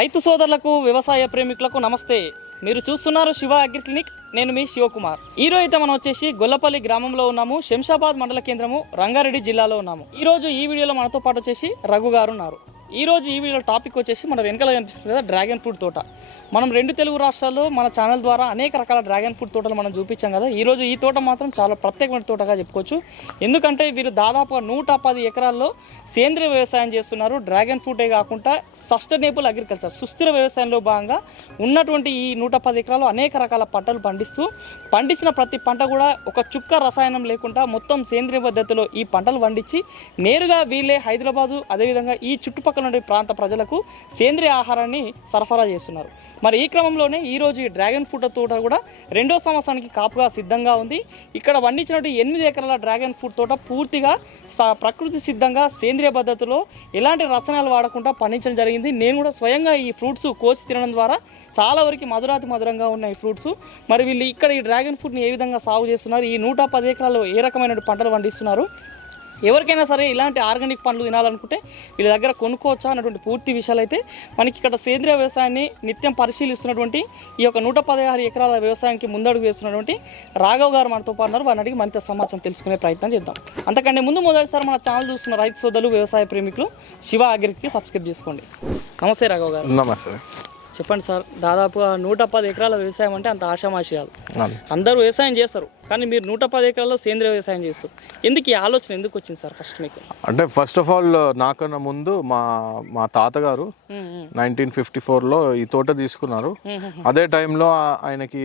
రైతు సోదరులకు వ్యవసాయ ప్రేమికులకు నమస్తే. మీరు చూస్తున్నారు శివ అగ్రి క్లినిక్. నేను మీ శివకుమార్. ఈ రోజు అయితే మనం వచ్చేసి గొల్లపల్లి గ్రామంలో ఉన్నాము. శంషాబాద్ మండల కేంద్రము రంగారెడ్డి జిల్లాలో ఉన్నాము. ఈ రోజు ఈ వీడియోలో మనతో పాటు వచ్చేసి రఘు గారు ఉన్నారు. ఈరోజు ఈ వీడియో టాపిక్ వచ్చేసి మన వెనకాల కనిపిస్తుంది కదా డ్రాగన్ ఫ్రూట్ తోట. మనం రెండు తెలుగు రాష్ట్రాల్లో మన ఛానల్ ద్వారా అనేక రకాల డ్రాగన్ ఫ్రూట్ తోటలు మనం చూపించాం కదా. ఈరోజు ఈ తోట మాత్రం చాలా ప్రత్యేకమైన తోటగా చెప్పుకోవచ్చు. ఎందుకంటే వీరు దాదాపుగా నూట పది ఎకరాల్లో సేంద్రియ వ్యవసాయం చేస్తున్నారు. డ్రాగన్ ఫ్రూటే కాకుండా సస్టైనబుల్ అగ్రికల్చర్ సుస్థిర వ్యవసాయంలో భాగంగా ఉన్నటువంటి ఈ నూట పది ఎకరాలు అనేక రకాల పంటలు పండిస్తూ పండించిన ప్రతి పంట కూడా ఒక చుక్క రసాయనం లేకుండా మొత్తం సేంద్రియ పద్ధతిలో ఈ పంటలు పండించి నేరుగా వీళ్ళే హైదరాబాదు అదేవిధంగా ఈ చుట్టుపక్కల ఉండే ప్రాంత ప్రజలకు సేంద్రియ ఆహారాన్ని సరఫరా చేస్తున్నారు. మరి ఈ క్రమంలోనే ఈరోజు ఈ డ్రాగన్ ఫ్రూట్ తోట కూడా రెండో సంవత్సరానికి కాపుగా సిద్ధంగా ఉంది. ఇక్కడ వండించినటువంటి ఎనిమిది ఎకరాల డ్రాగన్ ఫ్రూట్ తోట పూర్తిగా ప్రకృతి సిద్ధంగా సేంద్రియ పద్ధతిలో ఎలాంటి రసాయనాలు వాడకుండా పండించడం జరిగింది. నేను కూడా స్వయంగా ఈ ఫ్రూట్స్ కోసి తినడం ద్వారా చాలా వరకు మధురాతి మధురంగా ఉన్నాయి ఫ్రూట్స్. మరి వీళ్ళు ఇక్కడ ఈ డ్రాగన్ ఫ్రూట్ని ఏ విధంగా సాగు చేస్తున్నారు? ఈ నూట పది ఎకరాల్లో ఏ రకమైన పంటలు పండిస్తున్నారు? ఎవరికైనా సరే ఇలాంటి ఆర్గానిక్ పండ్లు తినాలనుకుంటే వీళ్ళ దగ్గర కొనుక్కోవచ్చా అన్నటువంటి పూర్తి విషయాలు అయితే మనకి ఇక్కడ సేంద్రియ వ్యవసాయాన్ని నిత్యం పరిశీలిస్తున్నటువంటి ఈ యొక్క నూట పదహారు ఎకరాల వ్యవసాయానికి ముందడుగు వేస్తున్నటువంటి రాఘవ్ గారు మనతో పాటున్నారు వారిని అడిగి మరింత సమాచారం తెలుసుకునే ప్రయత్నం చేద్దాం. అంతకంటే ముందు మొదటిసారి మన ఛానల్ చూస్తున్న రైతు సోదరులు వ్యవసాయ ప్రేమికులు శివ అగ్రికి సబ్స్క్రైబ్ చేసుకోండి. నమస్తే రాఘవ్ గారు. నమస్తే. చెప్పండి సార్ దాదాపుగా నూట పది ఎకరాల వ్యవసాయం అంటే అంత ఆషామాషి కాదు. అందరూ వ్యవసాయం చేస్తారు కానీ మీరు నూట పది ఎకరాల్లో సేంద్రియ వ్యవసాయం చేస్తారు. ఎందుకు ఈ ఆలోచన ఎందుకు వచ్చింది సార్ ఫస్ట్ మీకు? అంటే ఫస్ట్ ఆఫ్ ఆల్ నాకన్నా ముందు మా మా తాతగారు. నైన్టీన్ ఫిఫ్టీ ఫోర్లో ఈ తోట తీసుకున్నారు. అదే టైంలో ఆయనకి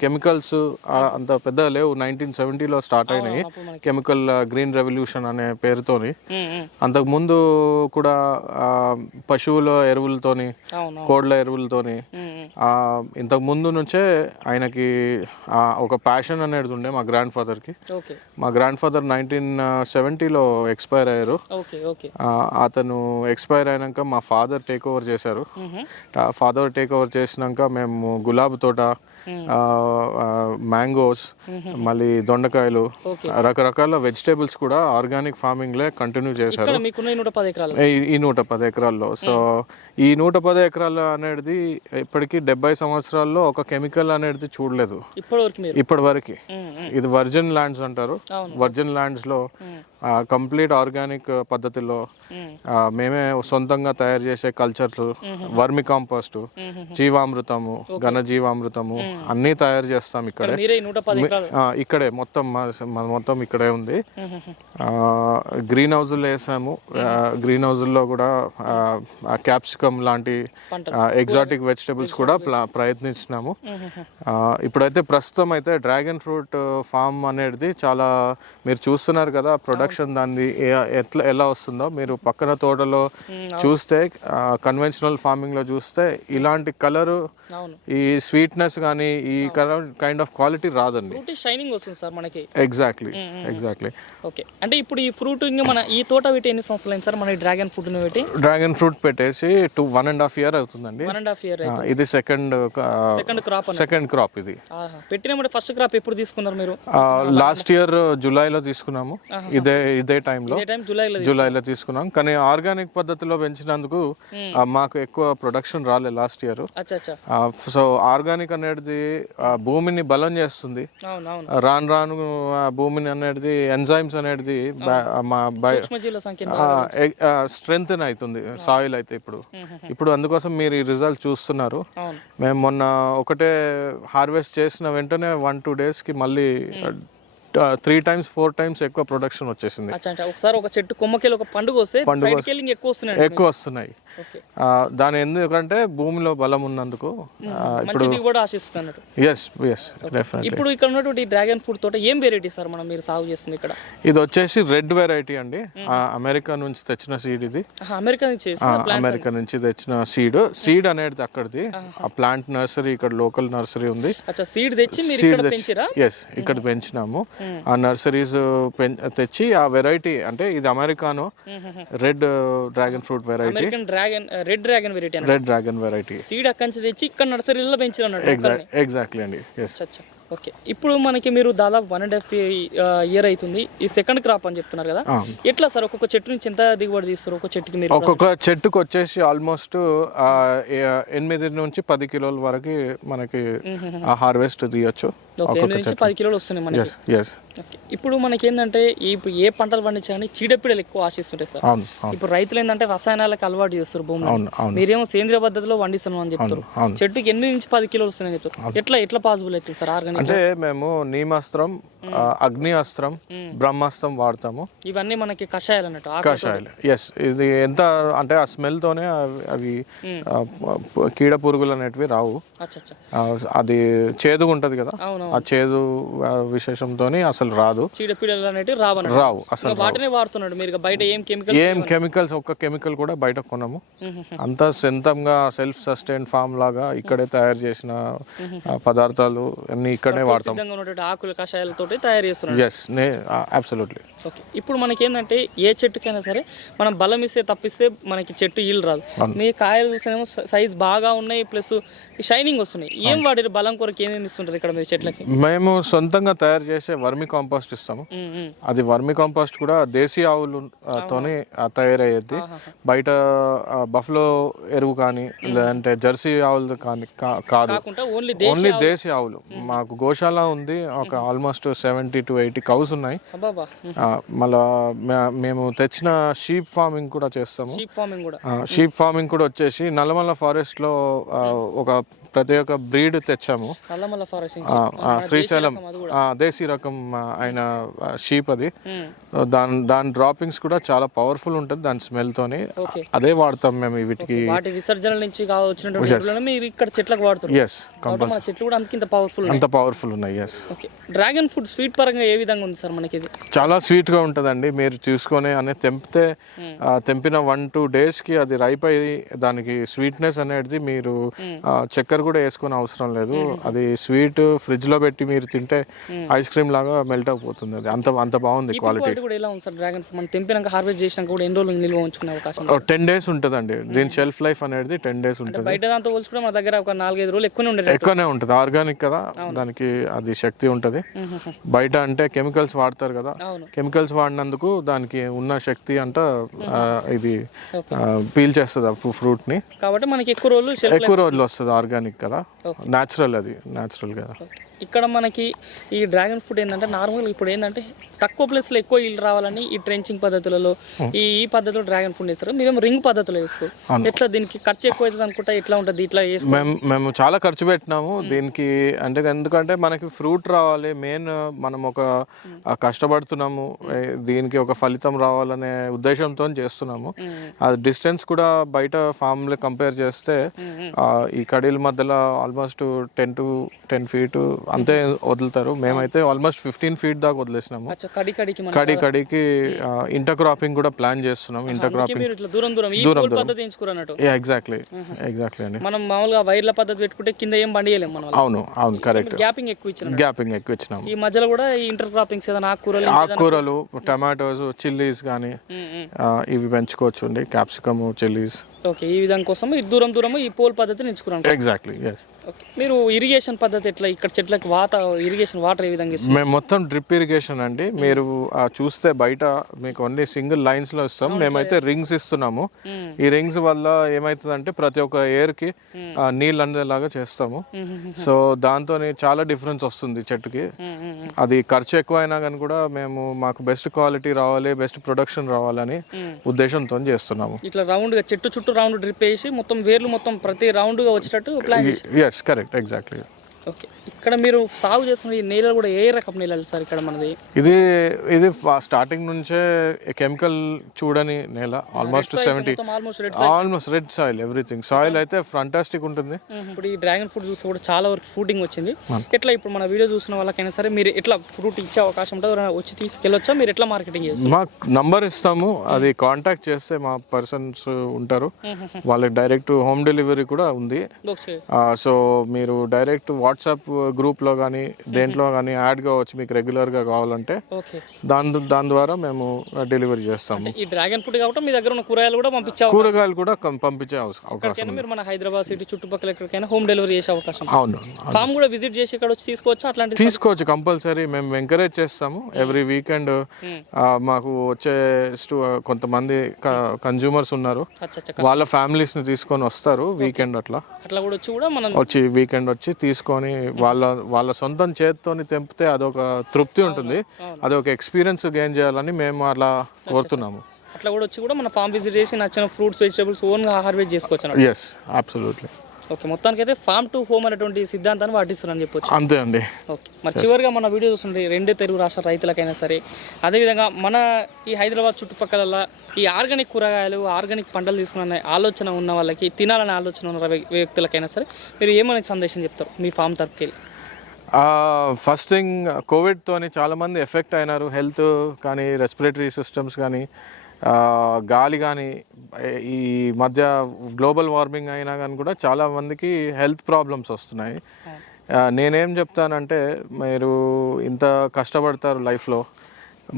కెమికల్స్ అంత పెద్ద లేవు నైన్టీన్ సెవెంటీలో స్టార్ట్ అయినాయి. కెమికల్ గ్రీన్ రెవల్యూషన్ అనే పేరుతోని. మ్మ్, మ్మ్. అంతకు ముందు కూడా పశువుల ఎరువులతోని అవును కోడ్ల ఎరువులతోని. ఇంతకు ముందు నుంచే ఆయనకి ఒక ప్యాషన్ అనేది ఉండే మా గ్రాండ్ ఫాదర్కి మా గ్రాండ్ ఫాదర్ నైన్టీన్ సెవెంటీలో ఎక్స్పైర్ అయ్యారు. అతను ఎక్స్పైర్ అయినాక మా ఫాదర్ టేక్ ఓవర్ చేశారు. ఫాదర్ టేక్ ఓవర్ చేసినాక మేము గులాబీ తోట మ్యాంగోస్ మళ్ళీ దొండకాయలు. రకరకాల వెజిటేబుల్స్ కూడా ఆర్గానిక్ ఫార్మింగ్లే కంటిన్యూ చేశారు. ఈ నూట పది ఎకరాల్లో. సో ఈ నూట పది ఎకరాలు అనేది ఇప్పటికీ డెబ్బై సంవత్సరాల్లో ఒక కెమికల్ అనేది చూడలేదు. ఇప్పటి వరకు మ్మ్. ఇది వర్జిన్ ల్యాండ్స్ అంటారు. వర్జిన్ ల్యాండ్స్లో కంప్లీట్ ఆర్గానిక్ పద్ధతిలో మ్మ్. సొంతంగా తయారు చేసే కల్చర్లు వర్మి కాంపోస్ట్ జీవామృతము ఘన జీవామృతము అన్నీ తయారు చేస్తాం ఇక్కడే ఇక్కడే. మొత్తం మొత్తం ఇక్కడే ఉంది. గ్రీన్ హౌజులు వేసాము. గ్రీన్ హౌజుల్లో కూడా క్యాప్సికమ్ లాంటి. ఎగ్జాటిక్ వెజిటబుల్స్ కూడా ప్రయత్నించినాము. ఇప్పుడైతే ప్రస్తుతం అయితే డ్రాగన్ ఫ్రూట్ ఫామ్ అనేది చాలా మీరు చూస్తున్నారు కదా ప్రొడక్షన్ దాన్ని ఏ- ఎట్లా ఎలా వస్తుందో మీరు పక్కన తోటలో చూస్తే కన్వెన్షనల్ ఫార్మింగ్లో చూస్తే ఇలాంటి కలర్ ఈ స్వీట్నెస్ కానీ ఈ కైండ్ ఆఫ్ క్వాలిటీ రాదండి. ఫ్రూట్ షైనింగ్ వస్తుంది సార్ మనకి. ఎగ్జాక్ట్లీ ఎగ్జాక్ట్లీ ఓకే అంటే ఇప్పుడు ఈ ఫ్రూట్ ఇంకా మన ఈ తోట పెట్టి ఎన్ని సంవత్సరాలు అయింది సార్? మన డ్రాగన్ ఫ్రూట్ని పెట్టి డ్రాగన్ ఫ్రూట్ పెట్టేసి two one and half year అవుతుందండి. వన్ అండ్ హాఫ్ ఇయర్ ఇది second second crop second crop ఇది. పెట్టినప్పుడు ఫస్ట్ క్రాప్ ఎప్పుడు తీసుకున్నారు మీరు? లాస్ట్ ఇయర్ జూలైలో తీసుకున్నాము. ఇదే ఇదే టైంలో జూలైలో తీసుకున్నాం. కానీ ఆర్గానిక్ పద్ధతిలో పెంచినందుకు మాకు ఎక్కువ ప్రొడక్షన్ రాలేదు లాస్ట్ ఇయర్ సో ఆర్గానిక్ అనేది భూమిని బలం చేస్తుంది. రాను రాను భూమిని అనేది ఎంజైమ్స్ అనేది మా స్ట్రెంగ్ అవుతుంది సాయిల్ అయితే ఇప్పుడు. ఇప్పుడు అందుకోసం మీరు ఈ రిజల్ట్ చూస్తున్నారు. మేము మొన్న ఒకటే హార్వెస్ట్ చేసిన వెంటనే వన్ టూ డేస్కి మళ్ళీ త్రీ టైమ్స్ ఫోర్ టైమ్స్ ఎక్కువ ప్రొడక్షన్ వచ్చేసింది. ఒకసారి ఒక చెట్టు కొమ్మకెళ్ళి ఒక పండుగ వస్తే ఎక్కువ వస్తున్నాయి ఎక్కువ వస్తున్నాయి. దాని ఎందుకంటే భూమిలో బలం ఉన్నందుకు అన్నట్టు ఎస్ ఎస్ ఇప్పుడు ఇక్కడ ఉన్నటువంటి డ్రాగన్ ఫ్రూట్ తోట ఏం వెరైటీ సార్ మనం మీరు సాగు చేస్తుంది ఇక్కడ? ఇది వచ్చేసి రెడ్ వెరైటీ అండి. అమెరికా నుంచి తెచ్చిన సీడ్ ఇది. అమెరికా నుంచి అమెరికా నుంచి తెచ్చిన సీడ్ సీడ్ అనేది అక్కడిది. ఆ ప్లాంట్ నర్సరీ ఇక్కడ లోకల్ నర్సరీ ఉంది. సీడ్ తెచ్చి సీడ్ ఎస్ ఇక్కడ పెంచినాము. ఆ నర్సరీస్ తెచ్చి ఆ వెరైటీ అంటే ఇది Americano red dragon fruit variety dragon red dragon variety red dragon variety. Seed అక్కడి నుంచి తెచ్చి ఇక్కడ నర్సరీలో ఎగ్జాక్ట్ ఎగ్జాక్ట్లీ అండి. ఓకే. ఇప్పుడు మనకి మీరు దాదాపు వన్ అండ్ హాఫ్ ఇయర్ అవుతుంది ఈ సెకండ్ క్రాప్ అని చెప్తున్నారు కదా. ఎట్లా సార్? ఒక్కొక్క చెట్టు నుంచి ఎంత దిగుబడి తీస్తారు? ఒక్కొక్క చెట్టుకి మీరు ఒక్కొక్క చెట్టుకు వచ్చేసి ఆల్మోస్ట్ ఎనిమిది నుంచి పది కిలోల వరకు మనకి హార్వెస్ట్ తీయొచ్చు. నుంచి పది కిలోలు వస్తున్నాయి మనకి. ఇప్పుడు మనకి ఏంటంటే ఇప్పుడు ఏ పంటలు పండించాలని చీడపీడలు ఎక్కువ ఆశిస్తుంటాయి సార్. ఇప్పుడు రైతులు ఏంటంటే రసాయనాలకు అలవాటు చేస్తారు అవును మీరేమో సేంద్రియ పద్ధతిలో పండిస్తున్నాం అని చెప్తారు చెట్టుకి ఎనిమిది నుంచి పది కిలోలు వస్తున్నాయని చెప్తారు. ఎట్లా ఎట్లా పాసిబుల్ అవుతుంది సార్? ఆర్గానిక్ అంటే మేము నీమాస్త్రం అగ్ని అస్త్రం బ్రహ్మాస్త్రం వాడతాము. ఇవన్నీ మనకి కషాయాలు అన్నట్టు కషాయాలు. ఎస్ ఇది ఎంత అంటే ఆ స్మెల్తోనే అవి- అవి కీడ పురుగులు అనేటివి రావు. అది చేదుగా ఉంటుంది కదా ఆ చేదు విశేషంతో అసలు రాదు. చీడపీడలు రావు అసలు వాటినే వాడుతున్నాడు. మీరు ఇక బయట ఏం కెమికల్ ఏం కెమికల్స్ ఒక్క కెమికల్ కూడా బయట కొనము. అంతా సొంతంగా సెల్ఫ్ సస్టైన్ ఫామ్ లాగా ఇక్కడే తయారు చేసిన పదార్థాలు అన్ని ఇక్కడనే వాడతాం ఆకుల కషాయాలతో తయారు చేస్తున్నాడు ఎస్ నే అబ్సల్యూట్లీ ఓకే ఇప్పుడు మనకి ఏంటంటే ఏ చెట్టుకైనా సరే మనం బలం ఇస్తే తప్పిస్తే మనకి చెట్టు ఈళ్ళు రాదు. మీ కాయలు చూస్తేనేమో సైజ్ బాగా ఉన్నాయి ప్లస్ షైనింగ్ వస్తున్నాయి. ఏం వాడి బలం కొరకు ఏమేమి ఇస్తుంటారు ఇక్కడ మీ చెట్లకి? మేము సొంతంగా తయారు చేసే వర్మి కాంపోస్ట్ ఇస్తాము. అది వర్మి కాంపోస్ట్ కూడా దేశీ ఆవులు ఆ, తోని ఆ, తయారయ్యేది. బయట బఫ్లో ఎరువు కానీ లేదంటే జెర్సీ ఆవులు కానీ కాదు. ఓన్లీ దేశీ ఆవులు. మాకు గోశాల ఉంది ఒక almost seventy to eighty cows ఉన్నాయి. మళ్ళా మేము తెచ్చిన షీప్ ఫార్మింగ్ కూడా చేస్తాము. షీప్ ఫార్మింగ్ కూడా. షీప్ ఫార్మింగ్ కూడా వచ్చేసి నల్లమల్ల ఫారెస్ట్లో ఆ, ఒక ప్రతి ఒక్క బ్రీడ్ తెచ్చాము. శ్రీశైలం దేశీ రకం ఆ, అయిన షీప్ అది. దాని దాని డ్రాపింగ్స్ కూడా చాలా పవర్ఫుల్ ఉంటుంది దాని స్మెల్ తోని. అదే వాడతాం మేము వీటికి. విసర్జన నుంచి ఇక్కడ చెట్లకు ఎస్ చెట్లు కూడా ఇంత పవర్ఫుల్ అంత పవర్ఫుల్ ఉన్నాయి ఎస్ డ్రాగన్ ఫ్రూట్ స్వీట్ పరంగా ఏ విధంగా ఉంది సార్ మనకి ఇది చాలా స్వీట్గా ఉంటుందండి. మీరు చూసుకొని అని తెంపితే తెంపిన వన్ టూ డేస్కి అది రైప్ అయ్యి దానికి స్వీట్నెస్ అనేది మీరు ఆ, కూడా వేసుకొని అవసరం లేదు. అది స్వీట్ ఫ్రిడ్జ్లో పెట్టి మీరు తింటే ఐస్ క్రీమ్ లాగా మెల్ట్ అయిపోతుంది అది. అంత అంత బాగుంది క్వాలిటీ. కూడా ఎలా ఉంది సార్? డ్రాగన్ ఫ్రూట్ మనం తెంపినాక హార్వెస్ట్ చేసినాక కూడా ఎన్ని రోజులు నిల్వ ఉంచుకునే అవకాశం ఉంది? టెన్ డేస్ ఉంటుందండి. దీని షెల్ఫ్ లైఫ్ అనేది టెన్ డేస్ ఉంటుంది. బయట దాంతో పోల్చుకుంటే మన దగ్గర ఒక నాలుగైదు రోజులు ఎక్కువనే ఉండేది ఎక్కువనే ఉంటుంది. ఆర్గానిక్ కదా దానికి అది శక్తి ఉంటుంది. బయట అంటే కెమికల్స్ వాడతారు కదా కెమికల్స్ వాడినందుకు దానికి ఉన్న శక్తి అంట ఇది పీల్ చేస్తుంది ఫ్రూట్ని కాబట్టి మనకి ఎక్కువ రోజులు ఎక్కువ రోజులు వస్తుంది ఆర్గానిక్. కదా? న్యాచురల్ అది న్యాచురల్ కదా. ఇక్కడ మనకి ఈ డ్రాగన్ ఫ్రూట్ ఏంటంటే నార్మల్ ఇప్పుడు ఏంటంటే తక్కువ ప్లేస్లో ఎక్కువ ఇల్లు రావాలని ఈ ట్రెంచింగ్ పద్ధతులలో ఈ ఈ పద్ధతిలో డ్రాగన్ ఫ్రూట్ వేస్తారు. మీరేమో రింగ్ పద్ధతిలో వేసుకో. ఎట్లా దీనికి ఖర్చు ఎక్కువ అవుతుంది అనుకుంటా ఎట్లా ఉంటుంది ఇట్లా మేము మేము చాలా ఖర్చు పెట్టినాము. దీనికి అంటే ఎందుకంటే మనకి ఫ్రూట్ రావాలి మెయిన్ మనం ఒక ఆ, కష్టపడుతున్నాము. దీనికి ఒక ఫలితం రావాలనే ఉద్దేశంతో చేస్తున్నాము. ఆ డిస్టెన్స్ కూడా బయట ఫామ్లో కంపేర్ చేస్తే ఈ కడీల మధ్యలో almost ten to ten feet అంతే వదులుతారు. మేమైతే ఆల్మోస్ట్ ఫిఫ్టీన్ ఫీట్ దాకా వదిలేసినాము. కడి కడికి మన కడి కడికి ఇంటర్ క్రాపింగ్ కూడా ప్లాన్ చేస్తున్నాం. ఇంటర్ క్రాపింగ్ దూరం దూరం ఎంచుకోరు అన్నట్టు. ఎగ్జాక్ట్లీ ఎగ్జాక్ట్లీ అండి. మనం మామూలుగా వైర్ల పద్ధతి పెట్టుకుంటే కింద ఏం పండియలేము మనం అవును అవును కరెక్ట్ గ్యాపింగ్ ఎక్కువ ఇచ్చిన గ్యాపింగ్ ఎక్కువ ఇచ్చినాము. ఈ మధ్యలో కూడా ఈ ఇంటర్ క్రాపింగ్స్ ఏదైనా ఆకుకూరలు ఆకుకూరలు టమాటోస్ చిల్లీస్ కానీ. ఇవి పెంచుకోవచ్చు అండి క్యాప్సికమ్ చిల్లీస్ ఓకే ఈ విధంగా కోసం దూరం దూరం ఈ పోల్ పద్ధతిని ఎంచుకున్నాం ఎగ్జాక్ట్లీ ఎస్ మీరు ఇరిగేషన్ పద్ధతి ఎట్లా? ఇక్కడ చెట్లకి వాత ఇరిగేషన్ వాటర్ ఏ విధంగా మేము మొత్తం డ్రిప్ ఇరిగేషన్ అండి. మీరు చూస్తే బయట మీకు ఓన్లీ సింగిల్ లైన్స్లో ఇస్తాం. మేమైతే రింగ్స్ ఇస్తున్నాము. ఈ రింగ్స్ వల్ల ఏమవుతుందంటే ప్రతి ఒక్క ఎయిర్కి ఆ, నీళ్ళు అందేలాగా చేస్తాము. సో దాంతో చాలా డిఫరెన్స్ వస్తుంది చెట్టుకి. అది ఖర్చు ఎక్కువ అయినా కానీ కూడా మేము మాకు బెస్ట్ క్వాలిటీ రావాలి బెస్ట్ ప్రొడక్షన్ రావాలని ఉద్దేశంతో చేస్తున్నాము. ఇట్లా రౌండ్గా చెట్టు చుట్టూ రౌండ్ డ్రిప్ వేసి మొత్తం వేర్లు మొత్తం ప్రతి రౌండ్గా వచ్చేటట్టు ప్లాన్ చేసి ఎస్ కరెక్ట్ ఎగ్జాక్ట్లీ ఓకే. ఇక్కడ మీరు సాగు చేస్తున్న ఈ నేలలు కూడా ఏ రకం నేలలు సార్ ఇక్కడ మనది? ఇది ఇది స్టార్టింగ్ నుంచే కెమికల్ చూడని నేల almost seventy almost red almost red soil everything soil అయితే ఫ్రంటాస్టిక్ ఉంటుంది. ఇప్పుడు ఈ డ్రాగన్ ఫ్రూట్ చూస్తే కూడా చాలా వరకు ఫ్రూటింగ్ వచ్చింది. ఎట్లా ఇప్పుడు మన వీడియో చూసిన వాళ్ళకైనా సరే మీరు ఎట్లా ఫ్రూట్ ఇచ్చే అవకాశం ఉంటుంది వచ్చి తీసుకెళ్ళొచ్చా? మీరు ఎట్లా మార్కెటింగ్ చేస్తారు? మా నంబర్ ఇస్తాము. అది కాంటాక్ట్ చేస్తే మా పర్సన్స్ ఉంటారు. వాళ్ళకి డైరెక్ట్ హోమ్ డెలివరీ కూడా ఉంది. సో మీరు డైరెక్ట్ వాట్సాప్ గ్రూప్లో కానీ దేంట్లో కానీ యాడ్ కావచ్చు మీకు రెగ్యులర్గా కావాలంటే దాని దాని ద్వారా మేము డెలివరీ చేస్తాము. ఈ డ్రాగన్ ఫ్రూట్ కాబట్టి మీ దగ్గర ఉన్న కూరగాయలు కూడా పంపించావు కూరగాయలు కూడా పంపించే అవకాశం మీరు మన హైదరాబాద్ సిటీ చుట్టుపక్కల ఎక్కడికైనా హోమ్ డెలివరీ చేసే అవకాశం అవును ఫామ్ కూడా విజిట్ చేసి ఇక్కడ వచ్చి తీసుకోవచ్చా? అట్లాంటి తీసుకోవచ్చు కంపల్సరీ. మేము ఎంకరేజ్ చేస్తాము. ఎవ్రీ వీకెండ్ మాకు వచ్చే కొంతమంది కన్జ్యూమర్స్ ఉన్నారు. వాళ్ళ ఫ్యామిలీస్ని తీసుకొని వస్తారు వీకెండ్ అట్లా. అట్లా కూడా వచ్చి కూడా మనం వచ్చి వీకెండ్ వచ్చి తీసుకొని వాళ్ళ వాళ్ళ సొంతం చేతితోని తెంపితే అదొక తృప్తి ఉంటుంది. అదొక ఎక్స్పీరియన్స్ గెయిన్ చేయాలని మేము అలా కోరుతున్నాము. అట్లా కూడా వచ్చి కూడా మన ఫామ్ విజిట్ చేసి నచ్చిన ఫ్రూట్స్ వెజిటబుల్స్ ఓన్గా హార్వెస్ట్ చేసుకోవచ్చు ఎస్ అబ్సల్యూట్లీ ఓకే మొత్తానికి అయితే ఫామ్ టు హోమ్ అనేటువంటి సిద్ధాంతాన్ని పాటిస్తున్నారని చెప్పొచ్చు. అంతే అండి. ఓకే మరి చివరిగా మన వీడియో చూస్తుంటే రెండు తెలుగు రాష్ట్ర రైతులకైనా సరే. అదేవిధంగా మన ఈ హైదరాబాద్ చుట్టుపక్కల ఈ ఆర్గానిక్ కూరగాయలు ఆర్గానిక్ పంటలు తీసుకున్న ఆలోచన ఉన్న వాళ్ళకి తినాలనే ఆలోచన ఉన్న వ్య- వ్యక్తులకైనా సరే మీరు ఏమని సందేశం చెప్తారు మీ ఫామ్ తరపుకి వెళ్ళి? ఫస్ట్ థింగ్ కోవిడ్తోని చాలామంది ఎఫెక్ట్ అయినారు హెల్త్ కానీ రెస్పిరేటరీ సిస్టమ్స్ కానీ గాలి కానీ ఈ మధ్య గ్లోబల్ వార్మింగ్ అయినా కానీ కూడా చాలా మందికి హెల్త్ ప్రాబ్లమ్స్ వస్తున్నాయి. నేనేం చెప్తానంటే మీరు ఇంత కష్టపడతారు లైఫ్లో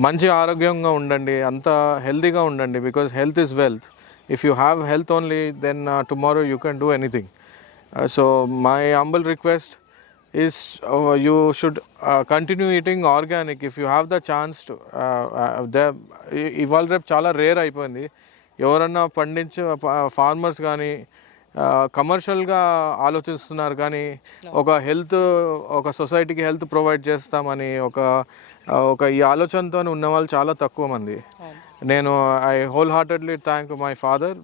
మంచి ఆరోగ్యంగా ఉండండి అంత హెల్తీగా ఉండండి because health is wealth. If you have health only then tomorrow you can do anything so my humble request is uh, you should uh, continue eating organic. If you have the chance to uh, uh, ఇవాళ రేపు చాలా rare అయిపోయింది. ఎవరన్నా పండించే farmers కానీ కమర్షియల్గా ఆలోచిస్తున్నారు కానీ ఒక హెల్త్ ఒక సొసైటీకి హెల్త్ ప్రొవైడ్ చేస్తామని ఒక ఒక ఈ ఆలోచనతో ఉన్న వాళ్ళు చాలా తక్కువ మంది. నేను I wholeheartedly thank my father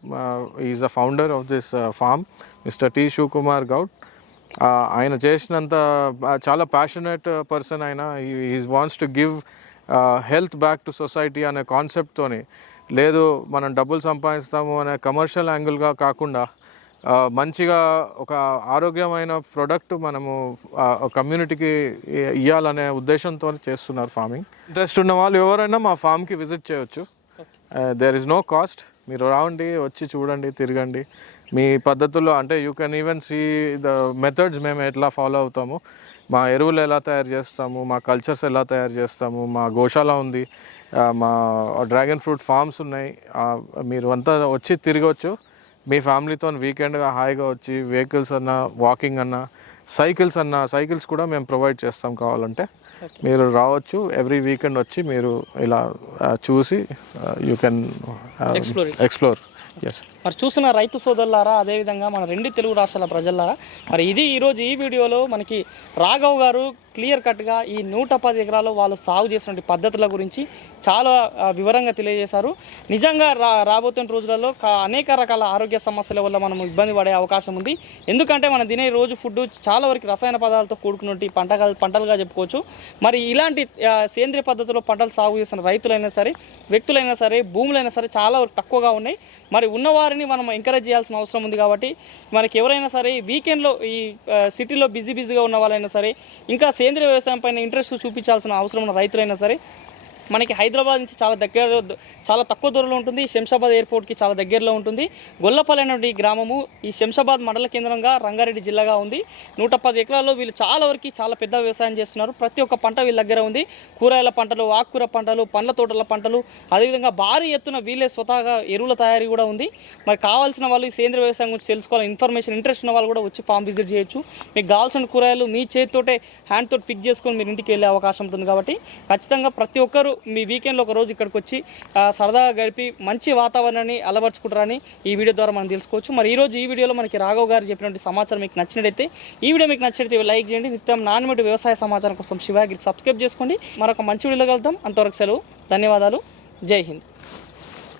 is the founder of this farm mister T Shivakumar Goud ఆయన చేసినంత చాలా ప్యాషనెట్ పర్సన్ ఆయన. Is wants to give health back to society అనే కాన్సెప్ట్తోని లేదు మనం డబ్బులు సంపాదిస్తాము అనే కమర్షియల్ యాంగిల్గా కాకుండా మంచిగా ఒక ఆరోగ్యమైన ప్రొడక్ట్ మనము కమ్యూనిటీకి ఇవ్వాలనే ఉద్దేశంతో చేస్తున్నారు ఫార్మింగ్ ఇంట్రెస్ట్ ఉన్న వాళ్ళు ఎవరైనా మా ఫామ్కి విజిట్ చేయొచ్చు. దేర్ ఇస్ నో కాస్ట్ మీరు రావండి వచ్చి చూడండి తిరగండి. మీ పద్ధతుల్లో అంటే you can even see the methods మేము ఎట్లా ఫాలో అవుతాము. మా ఎరువులు ఎలా తయారు చేస్తాము మా కల్చర్స్ ఎలా తయారు చేస్తాము మా గోశాల ఉంది మా డ్రాగన్ ఫ్రూట్ ఫార్మ్స్ ఉన్నాయి. మీరు అంతా వచ్చి తిరగవచ్చు మీ ఫ్యామిలీతో వీకెండ్గా హాయిగా వచ్చి వెహికల్స్ అన్నా వాకింగ్ అన్నా సైకిల్స్ అన్నా సైకిల్స్ కూడా మేము ప్రొవైడ్ చేస్తాం కావాలంటే. మీరు రావచ్చు ఎవ్రీ వీకెండ్ వచ్చి మీరు ఇలా చూసి యూ కెన్. ఎక్స్ప్లోర్ మరి చూస్తున్న రైతు సోదరులారా అదేవిధంగా మన రెండు తెలుగు రాష్ట్రాల ప్రజలారా మరి ఇది ఈరోజు ఈ వీడియోలో మనకి రాఘవ్ గారు క్లియర్ కట్గా ఈ నూట పది ఎకరాలు వాళ్ళు సాగు చేసినటువంటి పద్ధతుల గురించి చాలా వివరంగా తెలియజేశారు. నిజంగా రా రాబోతున్న రోజులలో కా- అనేక రకాల ఆరోగ్య సమస్యల వల్ల మనం ఇబ్బంది పడే అవకాశం ఉంది. ఎందుకంటే మనం తినే రోజు ఫుడ్ చాలా వరకు రసాయన పదార్థాలతో కూడుకున్నటువంటి పంటగా పంటలుగా చెప్పుకోవచ్చు. మరి ఇలాంటి సేంద్రియ పద్ధతిలో పంటలు సాగు చేసిన రైతులైనా సరే వ్యక్తులైనా సరే భూములైనా సరే చాలా వరకు తక్కువగా ఉన్నాయి. మరి ఉన్నవారిని మనం ఎంకరేజ్ చేయాల్సిన అవసరం ఉంది కాబట్టి మనకి ఎవరైనా సరే వీకెండ్లో ఈ సిటీలో బిజీ బిజీగా ఉన్న వాళ్ళైనా సరే ఇంకా సేంద్రియ వ్యవసాయం పైన ఇంట్రెస్ట్ చూపించాల్సిన అవసరం ఉన్న రైతులైనా సరే మనకి హైదరాబాద్ నుంచి చాలా దగ్గర చాలా తక్కువ దూరంలో ఉంటుంది. శంషాబాద్ ఎయిర్పోర్ట్కి చాలా దగ్గరలో ఉంటుంది. గొల్లపల్లి అనేటువంటి ఈ గ్రామము ఈ శంషాబాద్ మండల కేంద్రంగా రంగారెడ్డి జిల్లాగా ఉంది. నూట పది ఎకరాల్లో వీళ్ళు చాలా వరకు చాలా పెద్ద వ్యవసాయం చేస్తున్నారు. ప్రతి ఒక్క పంట వీళ్ళ దగ్గర ఉంది. కూరగాయల పంటలు ఆకుకూర పంటలు పండ్ల తోటల పంటలు అదేవిధంగా భారీ ఎత్తున వీళ్ళే స్వతహాగా ఎరువుల తయారీ కూడా ఉంది. మరి కావాల్సిన వాళ్ళు ఈ వ్యవసాయం గురించి తెలుసుకోవాలి. ఇన్ఫర్మేషన్ ఇంట్రెస్ట్ ఉన్న వాళ్ళు కూడా వచ్చి ఫామ్ విజిట్ చేయొచ్చు. మీకు కావాల్సిన కూరగాయలు మీ చేతితోటే హ్యాండ్ తోటి పిక్ చేసుకొని మీరు ఇంటికి వెళ్ళే అవకాశం ఉంటుంది కాబట్టి ఖచ్చితంగా ప్రతి ఒక్కరు మీ వీకెండ్లో ఒక రోజు ఇక్కడికి వచ్చి సరదాగా గడిపి మంచి వాతావరణాన్ని అలవర్చుకుంటారని ఈ వీడియో ద్వారా మనం తెలుసుకోవచ్చు. మరి ఈరోజు ఈ వీడియోలో మనకి రాఘవ్ గారు చెప్పినటువంటి సమాచారం మీకు నచ్చినట్టయితే ఈ వీడియో మీకు నచ్చినట్టు లైక్ చేయండి. నిత్యం నాన్నమటి వ్యవసాయ సమాచారం కోసం శివాగిరి సబ్స్క్రైబ్ చేసుకోండి. మరొక మంచి వీడియోలో కలుద్దాం. అంతవరకు సెలవు. ధన్యవాదాలు. జై హింద్.